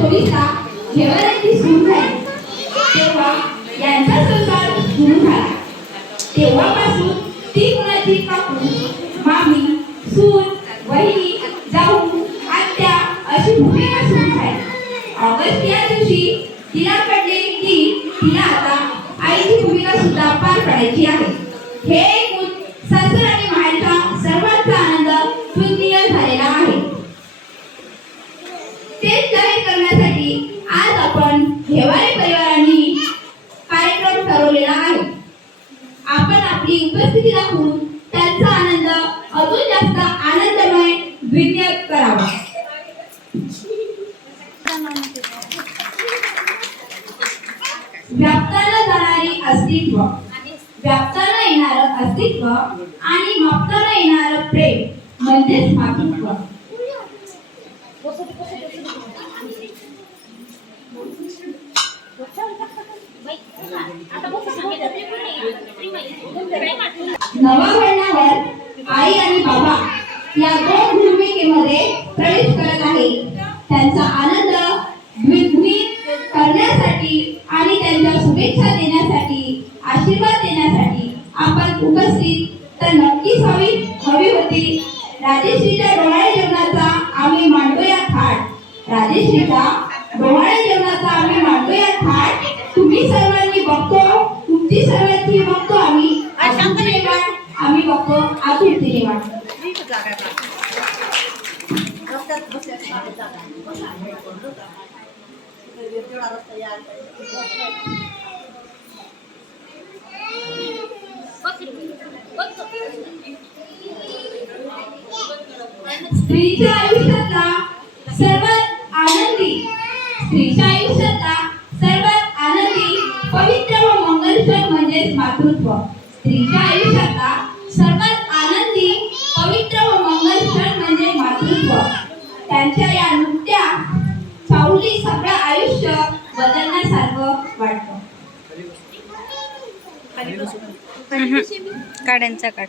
2024ला घेवाऱ्याची सुरू झाली तेव्हा यांचा संसार सुरू झाला. तेव्हापासून ती कुणाची काकू, मामी, सून, वहिनी, जाऊ, आत्या अशी भूमिका सुरू झाली. ऑगस्ट या दिवशी तिला कळले की तिला आता आईची भूमिका सुद्धा पार पाडायची आहे. हे ऐकून सासर आणि माहेरचा सर्वांचा आनंद दुनिया झालेला आहे. तेच जाहीर करण्यासाठी आज आपण घेवारे परिवारांनी कार्यक्रम ठरवलेला आहे. आपण आपली उपस्थिती दाखवून त्यांचा आनंद अजून जास्त आनंदमय द्वितीय करावा. व्यापताना जाणारी अस्तित्व, व्यापताना येणारं अस्तित्व आणि मापताना येणारं प्रेम म्हणजेच मातृत्व. नवघडणावर आई आणि बाबा या दोन भूमिकेमध्ये प्रवेश करत आहे. त्यांचा आनंद द्विगुणित करण्यासाठी आणि त्यांच्या शुभेच्छा देण्यासाठी, आशीर्वाद देण्यासाठी आपण उपस्थित तर नक्कीच हवी होती. राजेश्रीच्या डोहाळे जेवणाचा आम्ही मांडूया थाट, राजेश्रीचा डोहाळे जेवणाचा आम्ही मांडूया थाट. तुम्ही सर्वांनी बघतो, तुमची सर्वांची बघतो आम्ही आम्ही बघतो आतुरतेने वाट. स्त्रीच्या आयुष्यातला सर्वात आनंदी पवित्र व मंगल क्षण म्हणजेच मातृत्व. स्त्रीच्या आयुष्यातला सर्वात आनंदी पवित्र व मंगल क्षण म्हणजे मातृत्व. त्यांच्या या नृत्या सावली सगळं आयुष्य बदलण्यासारखं वाटतं. काड्यांचा काढ.